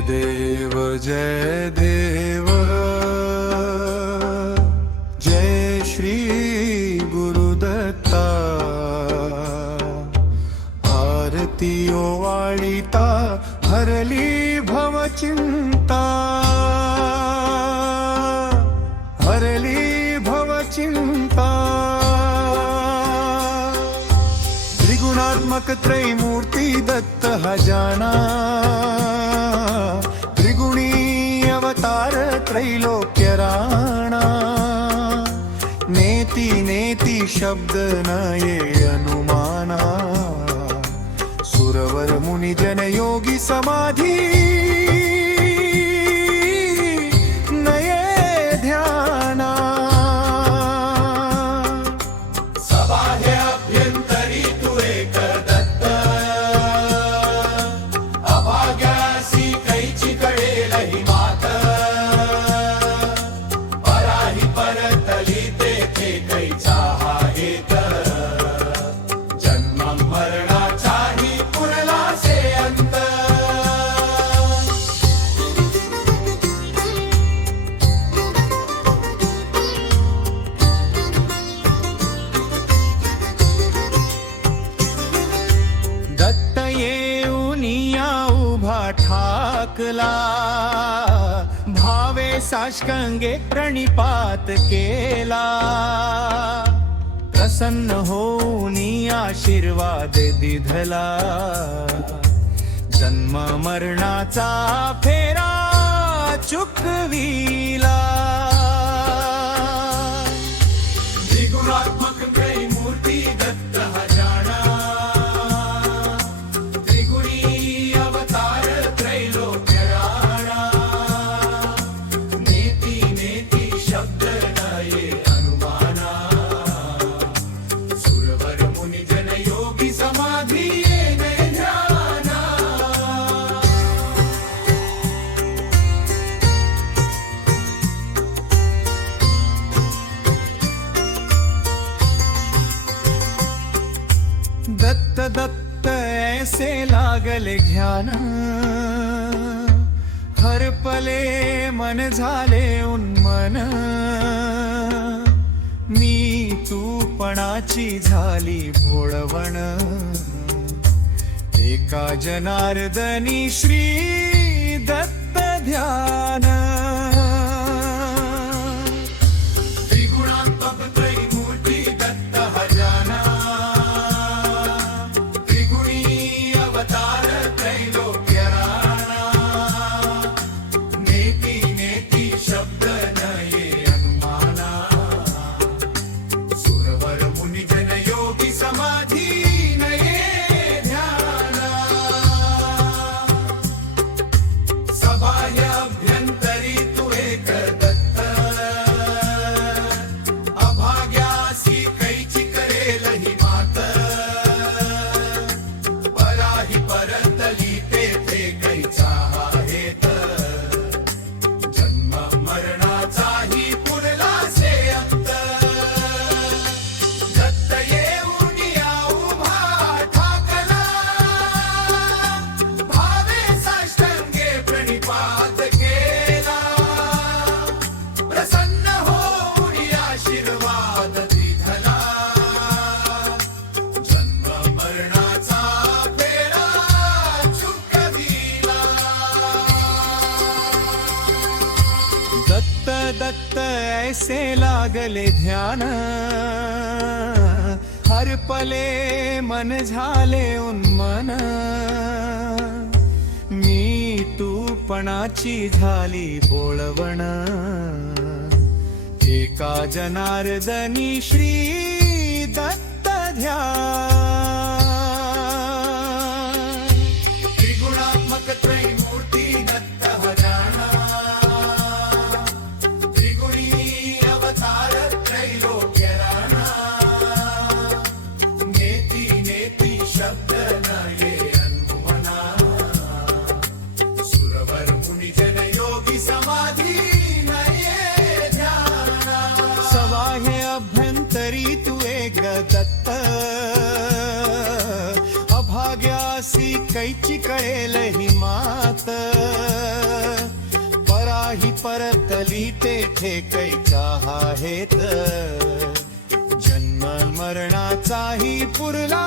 देव जय देव। जय श्री गुरुदत्ता। आरती वाणिता हरली भवचिंता त्रिगुणात्मक त्रैमूर्ती दत्त हा जाना त्रिगुणी अवतार त्रैलोक्य राणा। नेती नेती शब्द नये अनुमाना। सुरवर मुनी जन योगी समाधी। ठाकला भावे साष्टांगे प्रणिपात केला. प्रसन्न होऊनी आशीर्वाद दिधला. जन्म मरणाचा फेरा चुकविला. ऐसे लागले ध्यान। हर पले मन झाले उन्मन। मी तूपणाची झाली भोळवण। एका जनार्दनी श्री दत्त ध्यान। रक्त ऐसे लागले ध्यान. हर पले मन झाले उन्मन. मी तूपणाची झाली बोळवण. एका जनार्दनी श्री दत्त ध्यान कैची कळेल ही मात? पराही परतली तेथे कैचा आहेत जन्म मरणाचाही पुरला